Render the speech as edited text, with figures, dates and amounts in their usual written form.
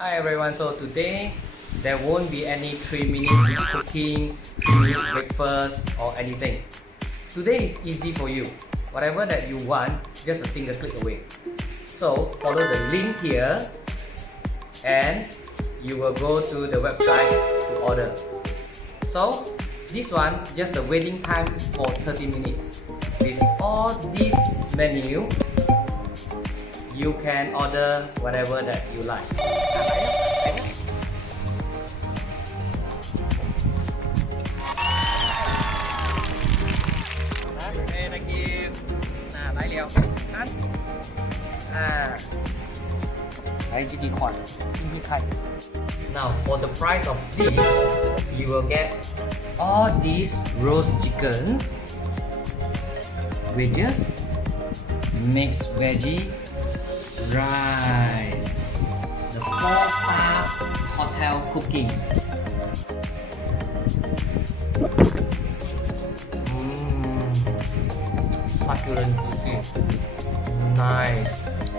Hi everyone, so today there won't be any 3 minutes cooking, 3 minutes breakfast or anything. Today is easy for you. Whatever that you want, just a single click away. So follow the link here and you will go to the website to order. So this one, just the waiting time for 30 minutes. With all this menu, you can order whatever that you like. Okay, thank you. Lấy liều. Ăn. Đấy, chỉ khoản. Now for the price of this, you will get all this roast chicken, wedges, mixed veggie, rice, the 4-star hotel cooking. Succulent juicy. Nice.